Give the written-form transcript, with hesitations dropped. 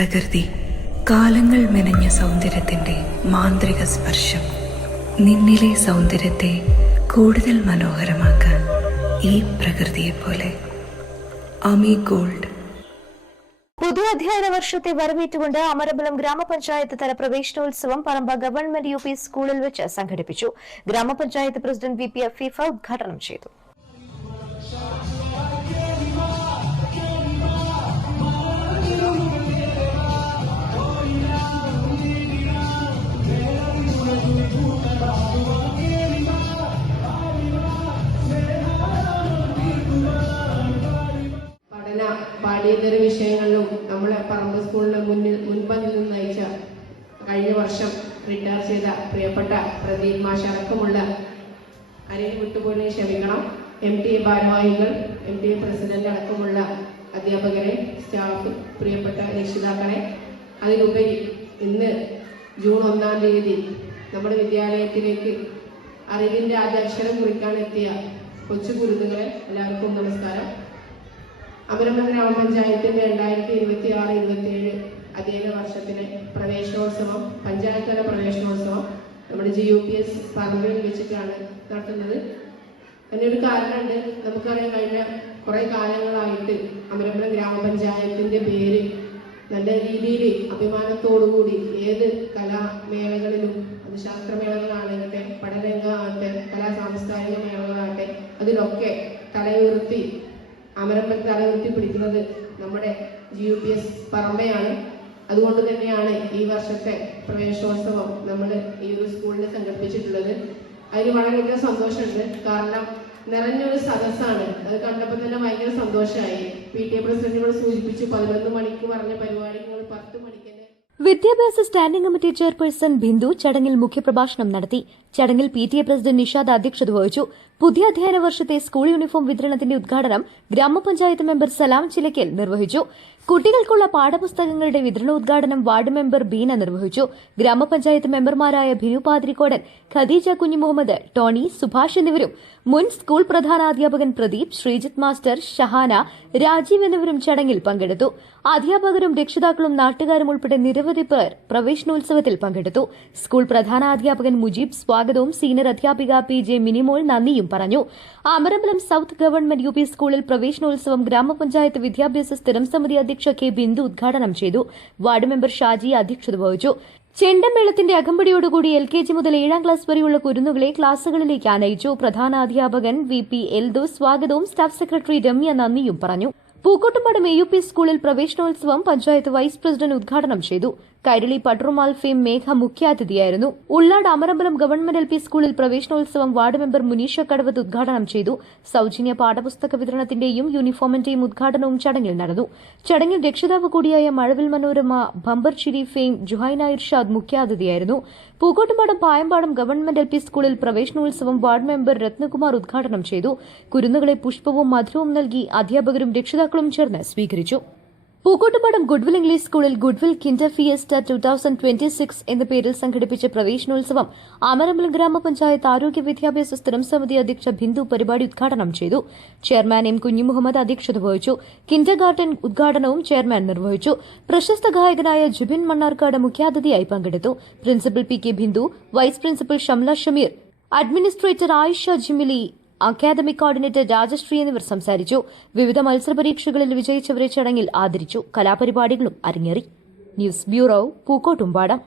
പ്രകൃതി, കാലങ്ങൾ മെനഞ്ഞ സൗന്ദര്യത്തിൻ്റെ മാന്ത്രിക സ്പർശം. നിന്നിലെ സൗന്ദര്യത്തെ കൂടുതൽ മനോഹരമാക്കാൻ ഈ പ്രകൃതിയെപ്പോലെ. അമി ഗോൾഡ്. പുതിയ അധ്യയന വർഷത്തെ വരവേറ്റുകൊണ്ട് അമരമ്പലം ഗ്രാമപഞ്ചായത്ത് തല പ്രവേശനോത്സവം പറമ്പ ഗവൺമെന്റ് യു പി സ്കൂളിൽ വെച്ച് സംഘടിപ്പിച്ചു. ഗ്രാമപഞ്ചായത്ത് പ്രസിഡന്റ് വി പി അഫീഫ ഉദ്ഘാടനം ചെയ്തു. പാഠ്യേതര വിഷയങ്ങളിലും നമ്മളെ പറമ്പ് സ്കൂളിന് മുൻപന്തിൽ നിന്ന് നയിച്ച കഴിഞ്ഞ വർഷം റിട്ടയർ ചെയ്ത പ്രിയപ്പെട്ട പ്രദീപ് മാഷ് അടക്കമുള്ള ആരെയും വിട്ടുപോലും ക്ഷമിക്കണം, MTA ഭാരവാഹികൾ, MTA പ്രസിഡന്റ് അടക്കമുള്ള അധ്യാപകരെ, സ്റ്റാഫ്, പ്രിയപ്പെട്ട രക്ഷിതാക്കളെ, അതിലുപരി ഇന്ന് ജൂൺ 1-ാം തീയതി നമ്മുടെ വിദ്യാലയത്തിലേക്ക് അറിവിൻ്റെ ആദ്യാക്ഷരം കുറിക്കാൻ എത്തിയ കൊച്ചു കുരുന്നുകളെ എല്ലാവർക്കും നമസ്കാരം. അമരമ്പലം ഗ്രാമപഞ്ചായത്തിന്റെ 2026-27 അധ്യയന വർഷത്തിലെ പ്രവേശനോത്സവം, പഞ്ചായത്ത് തല പ്രവേശനോത്സവം നമ്മുടെ GUPS പറമ്പിൽ വെച്ചിട്ടാണ് നടത്തുന്നത്. അതിനൊരു കാരണമുണ്ട്. നമുക്കറിയാം, കഴിഞ്ഞ കുറെ കാലങ്ങളായിട്ട് അമരമ്പലം ഗ്രാമപഞ്ചായത്തിന്റെ പേര് നല്ല രീതിയിൽ അഭിമാനത്തോടുകൂടി ഏത് കലാമേളകളിലും, അത് ശാസ്ത്രമേളകളാകട്ടെ, പഠനരംഗമാകട്ടെ, സാംസ്കാരിക മേളകളാകട്ടെ, അതിലൊക്കെ തലയുയർത്തി അമരമ്പലം തലയുയർത്തി പിടിക്കുന്നത് നമ്മുടെ GUPS പറമ്പയാണ്. അതുകൊണ്ട് തന്നെയാണ് ഈ വർഷത്തെ പ്രവേശനോത്സവം നമ്മൾ ഈ ഒരു സ്കൂളിൽ സംഘടിപ്പിച്ചിട്ടുള്ളത്. അതിന് വളരെയധികം സന്തോഷമുണ്ട്. കാരണം നിറഞ്ഞൊരു സദസ്സാണ്. അത് കണ്ടപ്പോൾ തന്നെ ഭയങ്കര സന്തോഷമായി. PTA പ്രസിഡന്റിനോട് സൂചിപ്പിച്ചു, 11 മണിക്ക് പറഞ്ഞ പരിപാടി 10 മണിക്ക് തന്നെ. വിദ്യാഭ്യാസ സ്റ്റാൻഡിംഗ് കമ്മിറ്റി ചെയർപേഴ്സൺ ബിന്ദു ചടങ്ങിൽ മുഖ്യപ്രഭാഷണം നടത്തി. ചടങ്ങിൽ PTA പ്രസിഡന്റ് നിഷാദ് അധ്യക്ഷത വഹിച്ചു. പുതിയ അധ്യയന വർഷത്തെ സ്കൂൾ യൂണിഫോം വിതരണത്തിന്റെ ഉദ്ഘാടനം ഗ്രാമപഞ്ചായത്ത് മെമ്പർ സലാം ചിലക്കൽ നിർവഹിച്ചു. കുട്ടികൾക്കുള്ള പാഠപുസ്തകങ്ങളുടെ വിതരണോദ്ഘാടനം വാർഡ് മെമ്പർ ബീന നിർവഹിച്ചു. ഗ്രാമപഞ്ചായത്ത് മെമ്പർമാരായ ബിനു പാതിരിക്കോടൻ, ഖദീജ കുഞ്ഞിമുഹമ്മദ്, ടോണി, സുഭാഷ് എന്നിവരും മുൻ സ്കൂൾ പ്രധാനാധ്യാപകൻ പ്രദീപ്, ശ്രീജിത്ത് മാസ്റ്റർ, ഷഹാന, രാജീവ് എന്നിവരും ചടങ്ങിൽ പങ്കെടുത്തു. അധ്യാപകരും രക്ഷിതാക്കളും നാട്ടുകാരും ഉൾപ്പെടെ നിരവധി പേർ പ്രവേശനോത്സവത്തിൽ പങ്കെടുത്തു. സ്കൂൾ പ്രധാനാധ്യാപകൻ മുജീബ് സ്വാഗതവും സീനിയർ അധ്യാപിക PJ മിനിമോൾ നന്ദിയും പറഞ്ഞു. അമരമ്പലം സൌത്ത് ഗവൺമെന്റ് UP സ്കൂളിൽ പ്രവേശനോത്സവം ഗ്രാമപഞ്ചായത്ത് വിദ്യാഭ്യാസ സ്ഥിരം സമിതി അധ്യക്ഷ K ബിന്ദു ഉദ്ഘാടനം ചെയ്തു. വാർഡ് മെമ്പർ ഷാജി അധ്യക്ഷത വഹിച്ചു. ചെണ്ടമേളത്തിന്റെ അകമ്പടിയോടുകൂടി LKG മുതൽ 7ാം ക്ലാസ് വരെയുള്ള കുരുന്നുകളെ ക്ലാസുകളിലേക്ക് ആനയിച്ചു. പ്രധാനാധ്യാപകൻ VP എൽദോ സ്വാഗതവും സ്റ്റാഫ് സെക്രട്ടറി രമ്യ നന്ദിയും പറഞ്ഞു. പൂക്കോട്ടുംപാടം AUP സ്കൂളിൽ പ്രവേശനോത്സവം പഞ്ചായത്ത് വൈസ് പ്രസിഡന്റ് ഉദ്ഘാടനം ചെയ്തു. കൈരളി പട്രുമാൽ ഫെയിം മേഘ മുഖ്യാതിഥിയായിരുന്നു. ഉള്ളാട് അമരമ്പലം ഗവൺമെന്റ് LP സ്കൂളിൽ പ്രവേശനോത്സവം വാർഡ് മെമ്പർ മുനീഷ കടവത്ത് ഉദ്ഘാടനം ചെയ്തു. സൌജന്യ പാഠപുസ്തക വിതരണത്തിന്റെയും യൂണിഫോമിന്റെയും ഉദ്ഘാടനവും ചടങ്ങിൽ നടന്നു. ചടങ്ങിൽ രക്ഷിതാവ് കൂടിയായ മഴവിൽ മനോരമ ബമ്പർച്ചിരി ഫെയിം ജുഹൈന ഇർഷാദ് മുഖ്യാതിഥിയായിരുന്നു. പൂക്കോട്ടുംപാടം പായമ്പാടം ഗവൺമെന്റ് LP സ്കൂളിൽ പ്രവേശനോത്സവം വാർഡ് മെമ്പർ രത്നകുമാർ ഉദ്ഘാടനം ചെയ്തു. കുരുന്നുകളെ പുഷ്പവും മധുരവും നൽകി അധ്യാപകരും രക്ഷിതാക്കളും ചേർന്ന് സ്വീകരിച്ചു. പൂക്കോട്ടുംപാടം ഗുഡ്വിൽ ഇംഗ്ലീഷ് സ്കൂളിൽ ഗുഡ്വിൽ കിൻഡർ ഫിയസ്റ്റ 2026 എന്ന പേരിൽ സംഘടിപ്പിച്ച പ്രവേശനോത്സവം അമരമ്പലം ഗ്രാമപഞ്ചായത്ത് ആരോഗ്യ വിദ്യാഭ്യാസ സ്ഥിരം സമിതി അധ്യക്ഷ ബിന്ദു പരിപാടി ഉദ്ഘാടനം ചെയ്തു. ചെയർമാൻ M കുഞ്ഞിമുഹമ്മദ് അധ്യക്ഷത വഹിച്ചു. കിൻഡർ ഗാർഡൻ ഉദ്ഘാടനവും ചെയർമാൻ നിർവഹിച്ചു. പ്രശസ്ത ഗായകനായ ജിബിൻ മണ്ണാർക്കാട് മുഖ്യാതിഥിയായി പങ്കെടുത്തു. Principal PK Bindu, vice principal Shamla Shameer, administrator Ayisha Jimili, academic coordinator Rajasree എന്നിവർ സംസാരിച്ചു. വിവിധ മത്സരപരീക്ഷകളിൽ വിജയിച്ചവരെ ചടങ്ങിൽ ആദരിച്ചു. കലാപരിപാടികളും അരങ്ങേറി. News bureau, Pookkottumpadam.